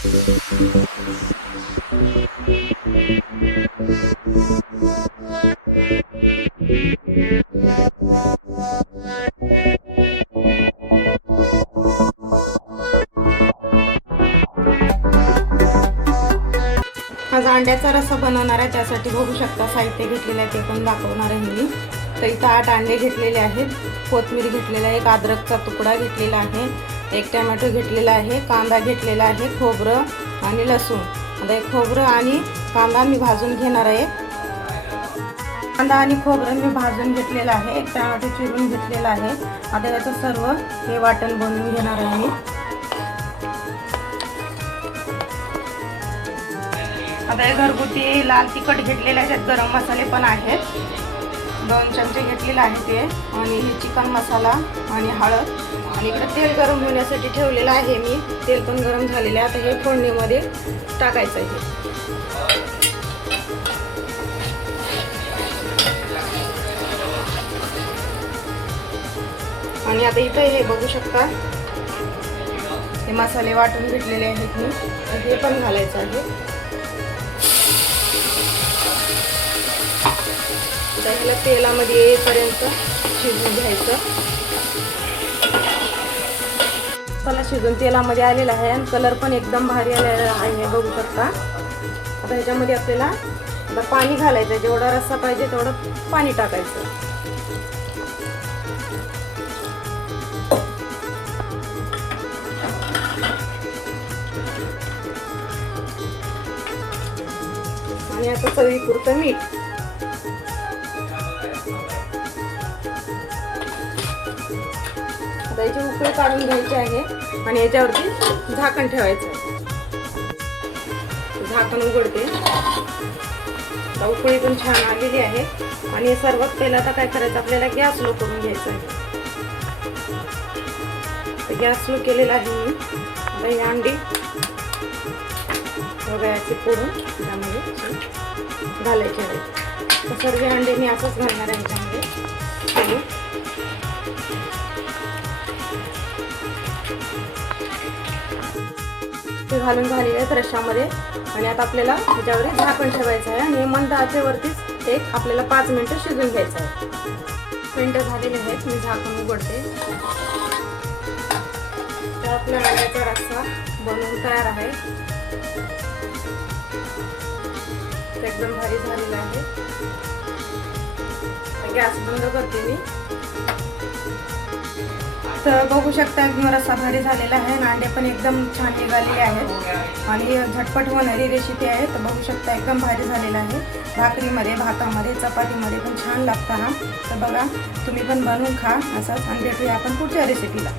आज अंड्याचा रस्सा बनवणार आहे, त्यासाठी बघू शकता साहित्य घेतलेलं आहे ते पण दाखवणार आहे मी. तर इथं 8 अंडे घेतलेले आहेत, कोथिंबीर घेतलेला आहे, एक अद्रकचा तुकडा घेतलेला आहे, एक टोमॅटो घेतलेला आहे, कांदा घेतलेला आहे, खोबरं आणि लसूण. आता हे खोबरं आणि कांदा मी भाजून घेणार आहे. कांदा आणि खोबरं मी भाजून घेतलेलं आहे, एक टोमॅटो चिरून घेतलेला आहे. आता याचं सर्व हे वाटण बनवून घेणार आहे मी. आता हे घरगुती लाल तिखट घेतलेले आहेत, गरम मसाले पण आहेत, 2 चमचे घेतलेले आहे ते, आणि हे चिकन मसाला आणि हळद. आणि इकडे तेल गरम होण्यासाठी ठेवलेलं आहे मी, तेल पण गरम झालेलं आहे. आता हे फोडणीमध्ये टाकायचं आहे. आणि आता इथं हे बघू शकता हे मसाले वाटून घेतलेले आहेत मी, हे पण घालायचं आहे. त्याला तेलामध्ये येईपर्यंत शिजवून घ्यायचं. त्याला शिजून तेलामध्ये आलेला आहे आणि कलर पण एकदम भारी आलेला आहे, बघू शकता. आता ह्याच्यामध्ये आपल्याला आता पाणी घालायचं, जेवढा रस्सा पाहिजे तेवढं पाणी टाकायचं. आणि आता चवीपुरतं मीठ. याची उकळी काढून घ्यायची आहे आणि याच्यावरती झाकण ठेवायचं आहे. झाकण उघडते. उकळी पण छान आलेली आहे. आणि सर्वात पहिला आता काय करायचं, आपल्याला गॅस लो करून घ्यायचा आहे. गॅस लो केलेला आहे मी. आता ही अंडी वगैरे फोडून त्यामध्ये घालायचे आहे. सर्व अंडे मी असंच घालणार आहे ह्याच्यामध्ये. ते घालून झालेले आहेत रश्श्यामध्ये. आणि आता आपल्याला ह्याच्यावर झाकण ठेवायचं आहे आणि मंद आचेवरतीच ते आपल्याला 5 मिनिटं शिजून घ्यायचं आहे. 5 मिनिटं झालेले आहेत, मी झाकण उघडते. तर आपला अंड्याचा रस्सा बनवून तयार आहे. एकदम भारी झालेला आहे. गॅस बंद करते मी. तर बघू शकता एकदम रस्सा भारी झालेला आहे आणि अंडे पण एकदम छान निघालेले आहेत आणि झटपट होणारी रेसिपी आहे. तर बघू शकता एकदम भारी झालेला आहे. भाकरीमध्ये, भातामध्ये, चपातीमध्ये पण छान लागतं हा. तर बघा, तुम्ही पण बनवून खा असंच. आणि भेटूया आपण पुढच्या रेसिपीला.